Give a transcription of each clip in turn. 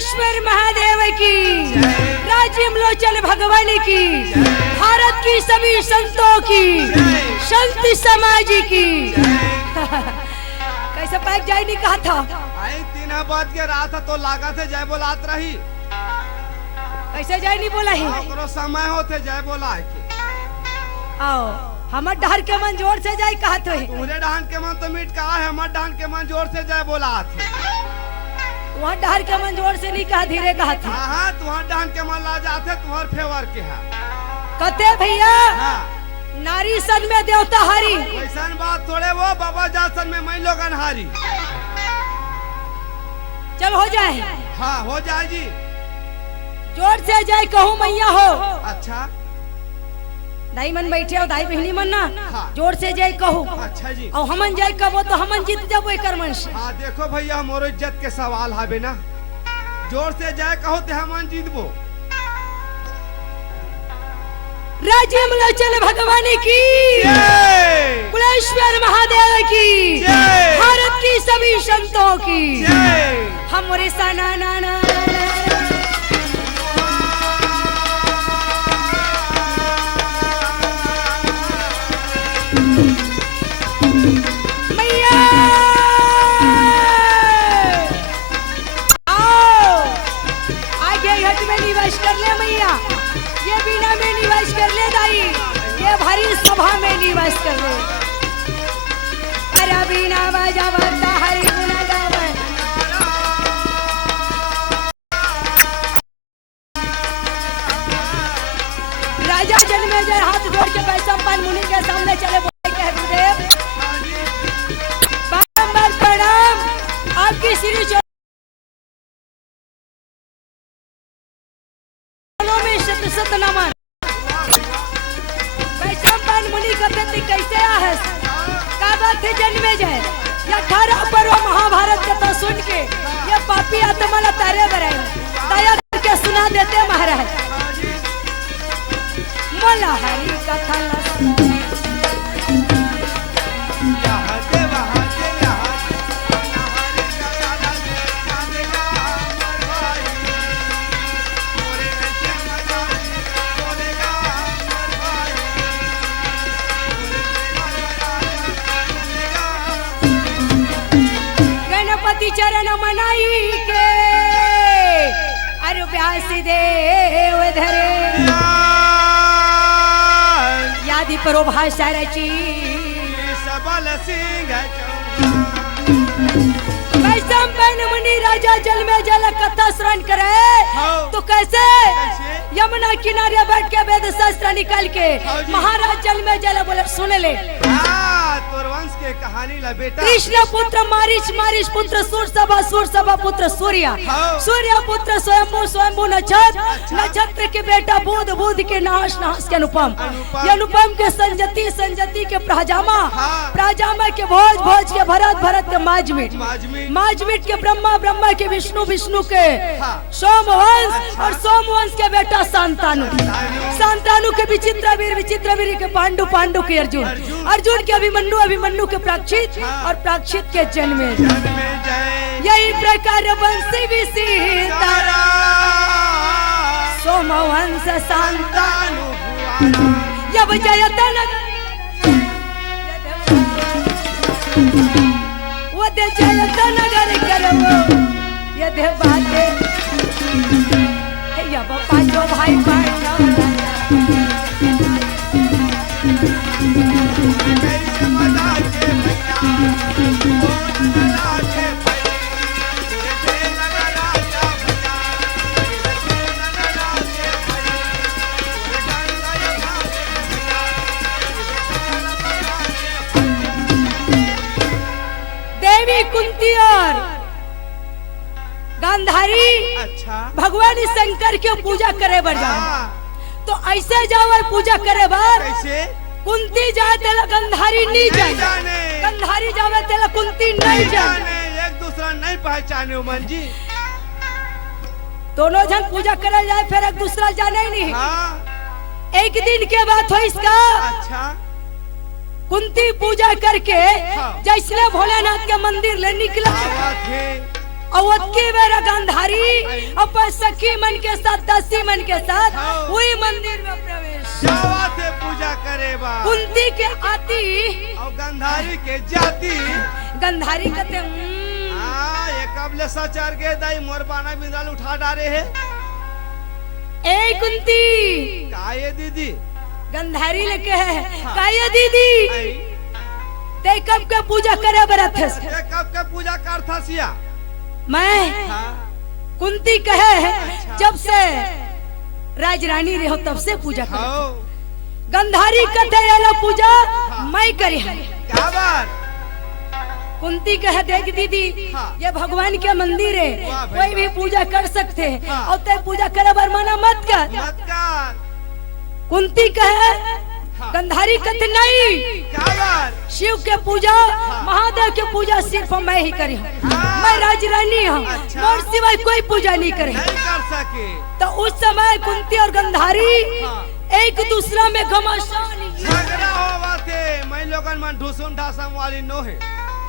कुलेश्वर महादेव की, राजीव लोचन भगवान की, भारत की सभी संतों की, संत समाज की। कैसे पैक जाए नहीं कहा था? आई तीन बात के रहा था तो लागा थे जय बोलात रही। कैसे जाए नहीं बोला ही? करो समय होते जय बोला है के। आओ हमर डहर के मन जोर से जाए कहा तो तुमरे डांड के मन तो मीट कहा है, हमार डांड के मन जोर से जय बोला थे। वहाँ डहर के मन जोर से नहीं कहा, धीरे कहा था। हाँ तुम्हार डांड के मन ला जाते तुम्हार फेवर के है। कते भैया हाँ। नारी सन में देवता हारी। वैसन बात थोड़े वो बाबा जासन में मैं लोगन हारी। चल हो जाए। हाँ हो जाए जी। जोर से जाए कहूँ मैया हो। अच्छा दाई मन बैठे हो, दाई बहनी मन ना। हाँ। जोर से जाए कहूँ। अच्छा जी। और हमन जाए कबो तो हमन जीत जाबो एकर मन से। हाँ देखो भैया मोरो इज्जत के सवाल है ना, जोर से जाए कहो तो हम जीतबो। राजीव लोचन भगवान की, कुलेश्वर महादेव की, भारत की सभी संतों की, हमारे सना ना ना मैया आओ आगे हट में निवास कर ले मैया, ये बीना में निवास कर ले दाई, ये भारी सभा में निवास कर ले। अरे बीना बाजा बजता हरि गुण गावे, राजा जन्मे जय हाथ जोड़ के वैशंपायन मुनि के सामने चले बोले कह गुरुदेव बारंबार प्रणाम, आपकी श्री शत शत नमन। वैशंपायन मुनि कहते थे कैसे आहस का बात है जन्मे जाए, ये 18 पर्व महाभारत कथा सुन के ये पापी आत्मा ला तारे बराए दया करके सुना देते महाराज। मोला हरि कथा चरण मनाई के, अरे व्यास देव धरे यादी परो भाषा रची सबल सिंह वैशंपायन मुनि राजा जल में जल कथा श्रवण करे तो कैसे यमुना किनारे बैठ के वेद शास्त्र निकाल के महाराज जल में जल बोले सुन ले वंश के कहानी ला बेटा। कृष्ण पुत्र मारीच, मारीच पुत्र सूरसभा पुत्र सूर्य, सूर्य पुत्र स्वयंभू, स्वयंभू नक्षत्र, नक्षत्र के बेटा बुध, बुध के नाश, नाश के अनुपम, अनुपम के संजति, संजति के प्राजामा, प्राजामा के भोज, भोज के भरत, भरत के माजमीट, माजमीट के ब्रह्मा, ब्रह्मा के विष्णु, विष्णु के सोमवंश और सोमवंश के बेटा संतानु, संतानु के विचित्र वीर, विचित्र वीर के पांडु, पांडु के अर्जुन, अर्जुन के अभिमन्यु, अभिमन्यु के प्राक्षित और प्राक्षित के जन्मे। यही प्रकार वंशी विसीता सोमवंश संतानु यब जयतन वदे जयतन नगर करवो यदे बाते यब पांचों भाई पांडव देवी कुंती और गांधारी अच्छा भगवान शंकर के पूजा करे बर तो ऐसे जाओ पूजा करे बर कैसे कुंती जाए तेला गंधारी नहीं जाए, गंधारी जावे तेला कुंती नहीं जाए, एक दूसरा नहीं पहचाने उमन जी। दोनों जन पूजा करे जाए फिर एक दूसरा जाने ही नहीं। हाँ। एक दिन के बाद हो इसका अच्छा कुंती पूजा करके जैसे भोलेनाथ के मंदिर ले निकला और की बेरा गांधारी अपन सखी मन के साथ दासी मन के साथ वही मंदिर में प्रवेश जावा थे पूजा करे बा कुंती के आती और गंधारी के जाती गंधारी कहते हाँ ये कबले सचार के दाई मोर बाना बिंदाल उठा डारे है ए कुंती काये दीदी गंधारी लेके है काये दीदी ते कब के पूजा करे बरत है ये कब के पूजा करता सिया मैं हाँ कुंती कहे जब से राजरानी रहो तब से पूजा कर हाँ गंधारी कहते ये पूजा मैं करी क्या बात कुंती कहे देख दीदी हाँ। ये भगवान के मंदिर है वाह भाई कोई भी पूजा कर सकते हैं हाँ। और ते पूजा करे बर मना मत कर मत कर कुंती कहे हाँ। गंधारी कहते नहीं क्या बात शिव के पूजा महादेव के पूजा सिर्फ मैं ही करी हूँ हाँ। मैं राजरानी हूँ अच्छा। और सिवाय कोई पूजा नहीं करे नहीं कर सके तो उस समय कुंती और गंधारी हाँ। एक दूसरा में घमासान झगड़ा होवा थे मैं लोगन मन ढुसुम ढासम वाली नो है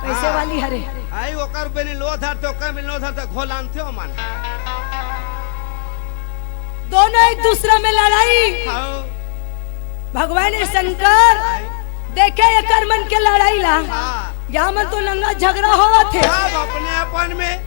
कैसे वाली हरे आई ओकर बेनी लो धर तो ओकर बेनी लो धर तो घोलान थे ओ मन दोनों एक दूसरा में लड़ाई हाँ भगवान शंकर देखे एकर मन के लड़ाई ला हाँ यहाँ मन तो नंगा झगड़ा हुआ थे अब अपने अपन में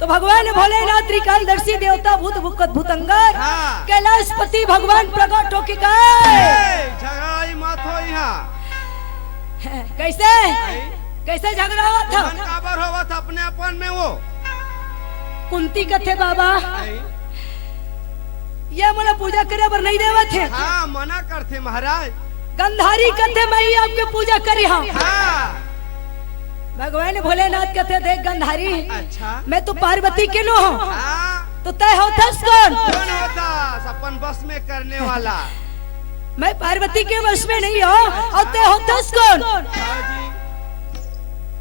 तो भगवान भोलेनाथ त्रिकालदर्शी देवता भूत भुकत भूतंगर हाँ। कैलाशपति भगवान प्रकट होके गए ए, झगड़ा ही मत हो यहाँ कैसे कैसे झगड़ा हुआ था मन काबर होवा था अपने अपन में वो कुंती कथे बाबा आई, ये मोला पूजा करे पर नहीं देवा थे हाँ मना करते महाराज गंधारी कथे मैं ही आपके पूजा करी हाँ हाँ भगवान भोलेनाथ कथे देख गंधारी अच्छा मैं तो पार्वती के नो हूँ हाँ तो तय होता कौन कौन होता अपन बस में करने वाला मैं पार्वती के वश में नहीं हूँ और तय होता कौन हाँ जी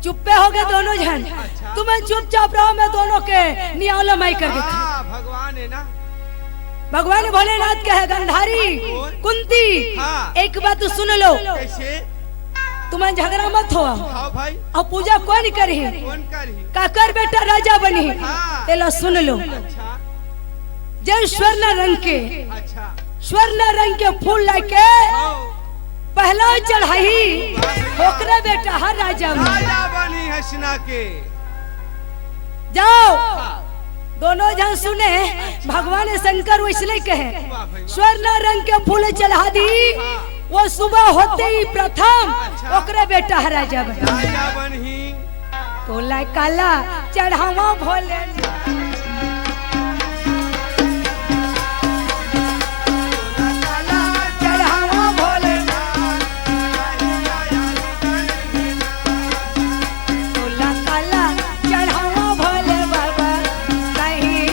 चुप्पे हो गए दोनों जन अच्छा। तुम्हें चुपचाप रहो मैं दोनों के नियाला माई कर देता हाँ भगवान है ना भगवान भोलेनाथ कहे गंधारी कुंती हाँ। एक बात सुन लो कैसे तुम्हें झगड़ा मत हो हाँ भाई और पूजा कौन करी कौन करी काकर बेटा राजा बनी हाँ। तेला सुन लो अच्छा जय स्वर्ण रंग के अच्छा स्वर्ण रंग के फूल लाके हाँ पहला चढ़ाई ओकरे बेटा हर राजा बनी। राजा बनी है सिना के जाओ दोनों जन सुने भगवान शंकर इसलिए कहे वाह भाई वाह। स्वर्ण रंग के फूल चढ़ा दी वो सुबह होते ही प्रथम अच्छा। ओकरे बेटा है राजा बनी राजा बनी तोला काला चढ़ावा भोले चढ़ावा भोले तोला काला चढ़ावा भोले बाबा कहीं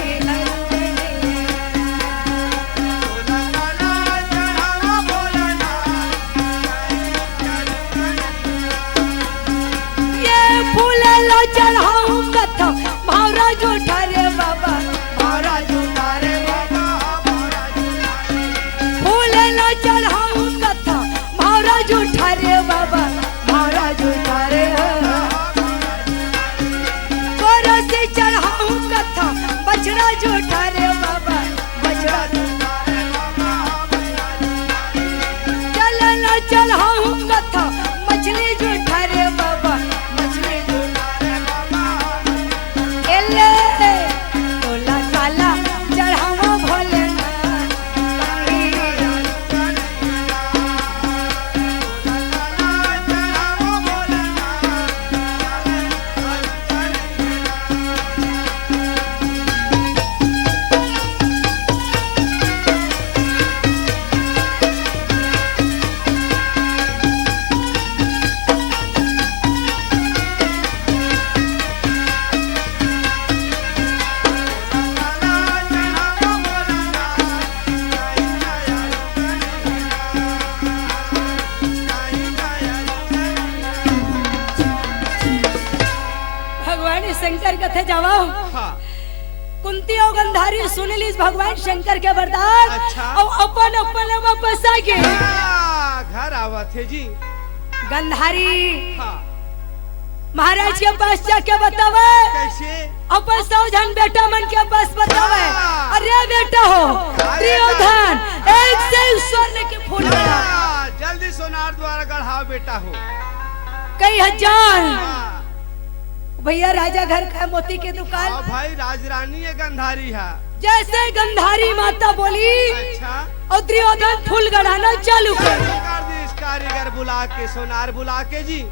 ये फूल लो चढ़ाऊं कथा भावरा झूठा रे बाबा भावरा झूठा रे फूल लो चढ़ाऊं कथा भावरा झूठा रे बाबा भावरा झूठा रे गोरा से चढ़ाऊं कथा बछड़ा झूठा रे बाबा बछड़ा चल लो चढ़ाऊं कथा मछली झूठा रे बाबा मछली झूठा रे बाबा एले तोला काला चढ़ावा भोले भगवान शंकर कथे जावाओ हाँ कुंती और गंधारी सुन ली भगवान शंकर के वरदान अच्छा। और अपन अपन वापस आ गए हाँ, घर आवा थे जी गंधारी हाँ महाराज के पास जाके बतावे कैसे? अपन सावधान बेटा मन के पास बतावे अरे बेटा हो दुर्योधन एक से स्वर्ण के फूल गढ़ा हाँ, जल्दी सोनार द्वारा गढ़ाओ बेटा हो। कई हजार हाँ, भैया राजा घर का मोती के दुकान हाँ भाई राजरानी ये गंधारी है। जैसे गंधारी माता बोली अच्छा और दुर्योधन फूल गढ़ाना चालू कर कर दी इस कारीगर बुला के, सोनार बुला के जी।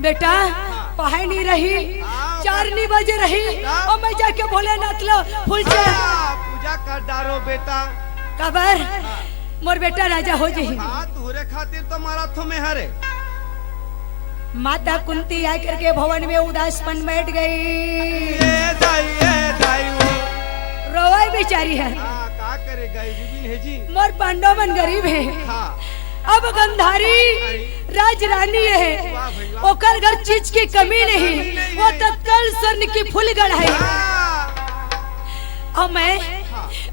बेटा पहाड़ नहीं रही हाँ, 4 नहीं बजे रही और मैं जाके भोलेनाथ लो फूल चढ़ा हाँ, पूजा कर डारो बेटा। कबर मोर बेटा राजा हो जी हाँ तुहरे खातिर तो मारा तुम्हें हरे। माता कुंती आकर के भवन में उदासपन बैठ गई ये दाई वो। रोवाई बेचारी है हाँ का करे गई है जी। मोर पांडव मन गरीब है हाँ अब गंधारी राजरानी है ओकर घर चीज की कमी नहीं वो तत्काल स्वर्ण की फूल गढ़ाई हाँ, और मैं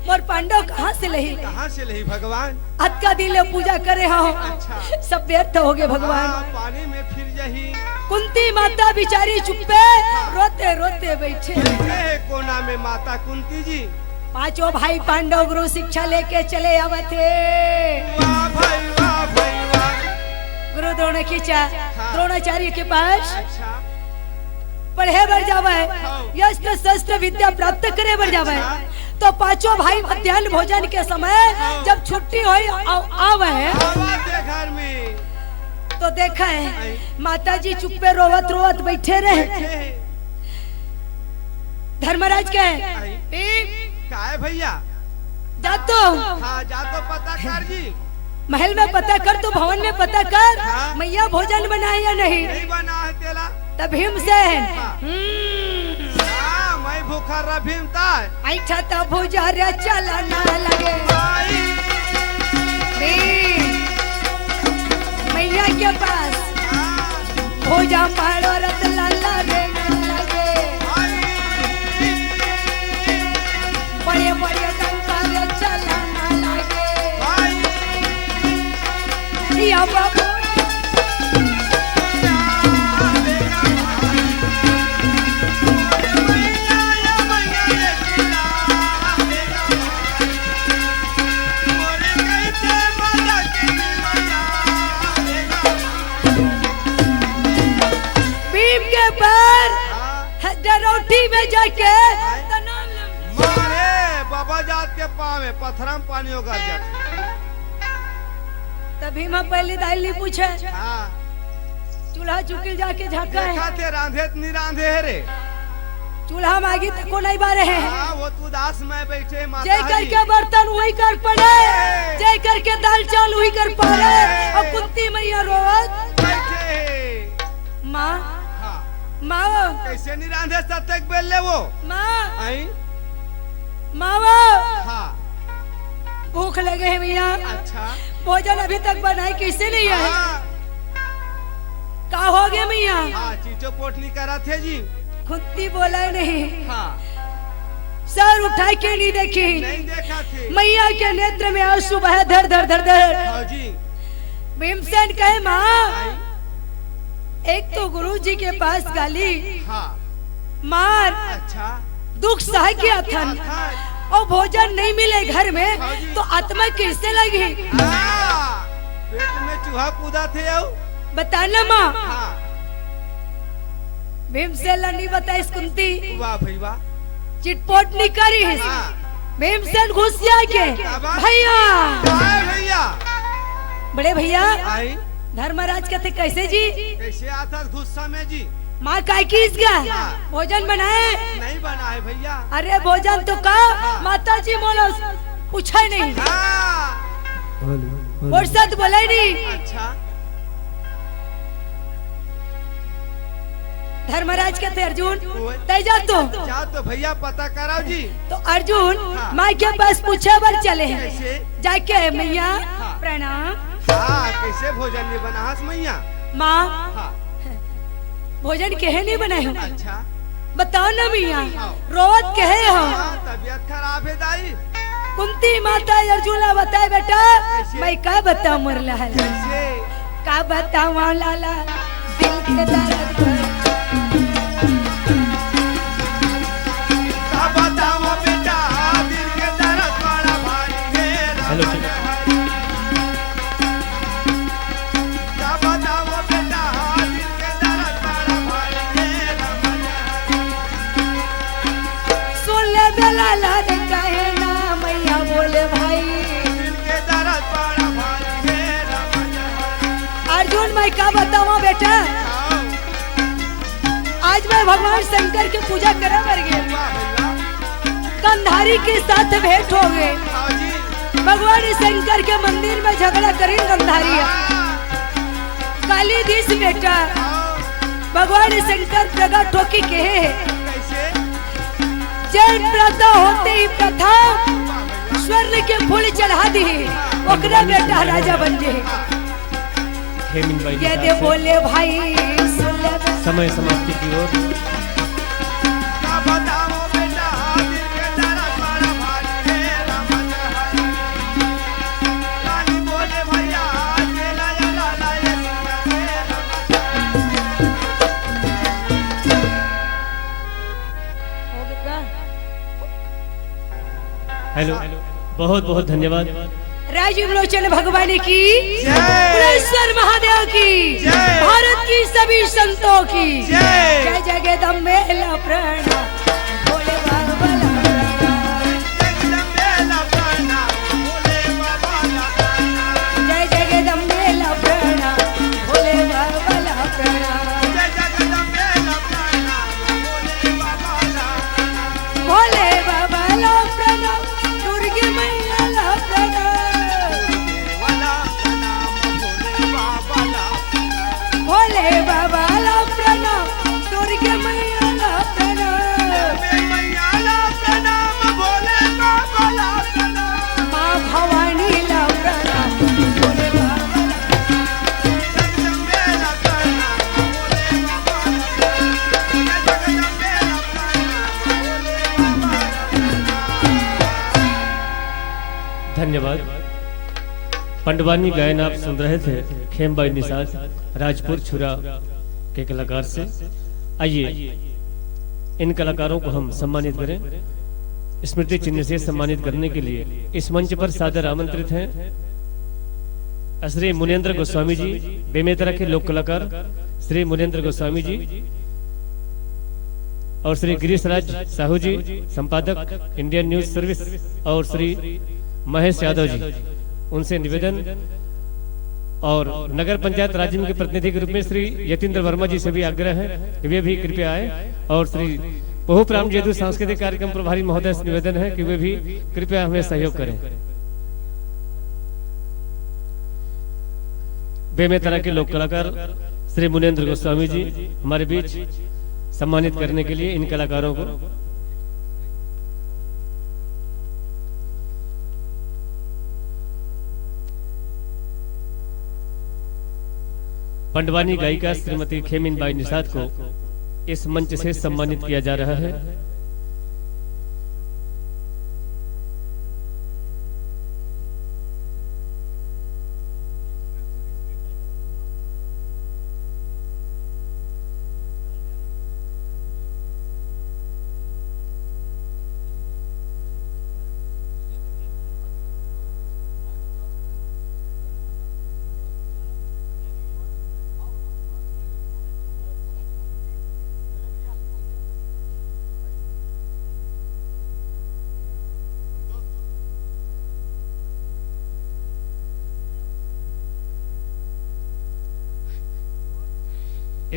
मोर पांडव कहाँ से लही कहाँ से लही भगवान? अत का दिन पूजा करे हो अच्छा सब व्यर्थ हो गए भगवान हाँ, पानी में फिर जही कुंती माता बिचारी चुप्पे रोते रोते बैठे ये कोना में माता कुंती जी। पांचों भाई पांडव गुरु शिक्षा लेके चले आवे थे वाह भाई वाह भाई वाह। गुरु द्रोणाचार्य के पास अच्छा पढ़े बढ़ जावे यस्त्र शस्त्र विद्या प्राप्त करे बढ़ जावे तो पांचों भाई मध्याह्न भोजन के समय जब छुट्टी हो आवे आवाज दे घर में तो देखा है माता जी चुप्पे रोवत रोवत बैठे रहे धर्मराज के का है भैया? जा तो हाँ जा तो पता कर जी। महल में पता कर तो भवन में पता कर हाँ। मैया भोजन बनाए या नहीं नहीं बना है तेला। तब भीमसेन हाँ मैं भूखा रहा भीमता ऐठा तो भुजारा चला ना लगे भीम मैया के पास भोजा मारो रत लाला रे ना लगे बड़े बड़े डंका रे चला ना लगे या बाबू डरौटी में जाके मारे बाबा जात के पाँव में पत्थरम पानी होकर जाते। तभी मैं पहले दाइली पूछे हाँ चूल्हा चुकिल जाके झाका है देखा थे रांधे नहीं रांधे है रे। चूल्हा मांगी तक को नहीं बारे है हाँ वो तू दास में बैठे माता जय करके बर्तन वही कर पड़े जय करके दाल चावल वही कर पड़े और कुंती मैया रोवत बैठे माँ हाँ माँ कैसे नहीं रांधे सतक बेल ले वो माँ आई माँ हाँ भूख लगे है भैया अच्छा भोजन अभी तक बनाए कैसे नहीं है हाँ का हो गया मैया हाँ चीचो पोटली करा थे जी। कुंती बोला नहीं हाँ सर उठा के नहीं देखी नहीं देखा थे मैया के नेत्र में आंसू बहे धर धर धर धर हाँ जी भीमसेन कहे माँ आई एक तो गुरु जी के पास गाली हाँ मार अच्छा दुख सह किया था था और भोजन नहीं मिले घर में तो आत्मा कैसे लगी हाँ पेट में चूहा कूदा थे आओ बताना माँ हाँ भीमसेन नहीं बताई कुंती वाह भाई वाह चिटपोट नहीं करी है हाँ भीमसेन घुसिया के भैया आए भैया बड़े भैया आई धर्मराज कहते कैसे जी कैसे आता गुस्सा में जी माँ काय किस गया भोजन बनाए नहीं बना है भैया अरे भोजन तो का माता जी बोलो पूछा ही नहीं हाँ और सत बोला ही नहीं अच्छा धर्मराज कहते अर्जुन ओए। तेजा तो जाओ तो भैया पता कराओ जी तो अर्जुन माँ के पास पूछे बर चले हैं कैसे जाके मैया प्रणाम हाँ कैसे भोजन नहीं बना हस मैया माँ हाँ भोजन कहे नहीं बनाए हो अच्छा बताओ ना मैया रोवत कहे हो हाँ तबीयत खराब है दाई कुंती माता अर्जुन बताए बेटा मैं का बताऊं मरला है कैसे का बताऊं लाला दिल के दर्द मेला लाल कहे ना मैया बोले भाई। दिल के दर्द बड़ा भारी है रामा जय। अर्जुन मैं क्या बताऊं बेटा, आओ, आज मैं भगवान शंकर की पूजा करे मर गए, वाह भाई वाह। गंधारी के साथ भेंट हो गए। आओ जी। भगवान शंकर के मंदिर में झगड़ा करी गंधारी, काली दिस बेटा भगवान शंकर प्रगट होके कहे कैसे? जैन प्रथा होते ही प्रथा स्वर्ण के फूल चढ़ा दी, ओकरा बेटा राजा बन जे। खेमिन बाई ये दे निषाद से बोले भाई सुन ले समय समाप्ति की ओर। क्या बताओ बेटा, दिल के दर्द बड़ा भारी है रामा जय। रानी बोले भैया मेला या लाला ये सुना है रामा जय। हेलो, बहुत बहुत धन्यवाद। राजीव लोचन भगवान की जय। पुरेश्वर महादेव की जय। भारत की सभी संतों की जय। जय जगदम्बे ला प्रणाम, भोले बाबा ला प्रणाम, जगदम्बेला प्रणाम, भोले बाबा ला प्रणाम। जय जगदम्बे ला प्रणाम, भोले बाबा ला प्रणाम, जय जगदम्बेला प्रणाम, भोले बाबा ला प्रणाम। भोले बाबा ला प्रणाम, दुर्गे मैया ला प्रणाम, वाला प्रणाम, भोले बाबा ला प्रणाम। भोले बाबा ला प्रणाम, दुर्गे मैया ला प्रणाम, मैया ला प्रणाम, भोले बाबा ला प्रणाम। माँ भवानी ला प्रणाम, भोले बाबा ला जगदम्बेला प्रणाम, भोले बाबा ला प्रणाम। जगदम्बेला प्रणाम, भोले बाबा ला प्रणाम। धन्यवाद। पंडवानी गायन आप सुन रहे थे खेमबाई निषाद राजपुर छुरा के कलाकार से। आइए इन कलाकारों को हम सम्मानित करें। स्मृति चिन्ह से सम्मानित करने के लिए इस मंच पर सादर आमंत्रित हैं श्री मुनेन्द्र गोस्वामी जी, बेमेतरा के लोक कलाकार श्री मुनेन्द्र गोस्वामी जी, और श्री गिरीशराज साहू जी, संपादक इंडियन न्यूज सर्विस, और श्री महेश यादव जी। उनसे निवेदन, और नगर पंचायत राज्य के प्रतिनिधि के रूप में श्री यतीन्द्र वर्मा जी से भी आग्रह है कि वे भी कृपया आए, और श्री बहुप्राम जेदू सांस्कृतिक कार्यक्रम प्रभारी महोदय से निवेदन है कि वे भी कृपया हमें सहयोग करें। बेमेतरा के लोक कलाकार श्री मुनेन्द्र गोस्वामी जी हमारे बीच सम्मानित करने के लिए इन कलाकारों को पंडवानी गायिका श्रीमती खेमिन बाई निषाद को इस मंच से सम्मानित किया जा रहा है।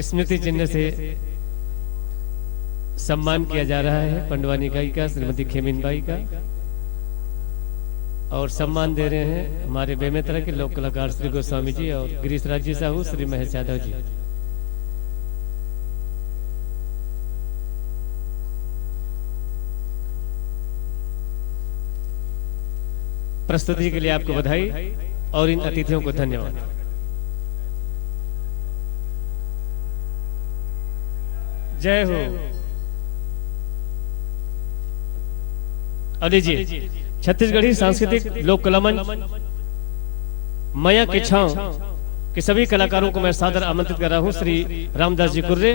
स्मृति चिन्ह से सम्मान किया जा रहा है पंडवानी गायिका श्रीमती खेमिन बाई का, और सम्मान दे रहे हैं हमारे बेमेतरा के लोक कलाकार श्री गोस्वामी जी और गिरीशराज जी साहू, श्री महेश यादव जी। प्रस्तुति के लिए आपको बधाई और इन अतिथियों को धन्यवाद। जय हो। अब लीजिए छत्तीसगढ़ी सांस्कृतिक लोक कला मंच माया के छांव के सभी कलाकारों को मैं सादर आमंत्रित कर रहा हूं। श्री रामदास जी कुर्रे,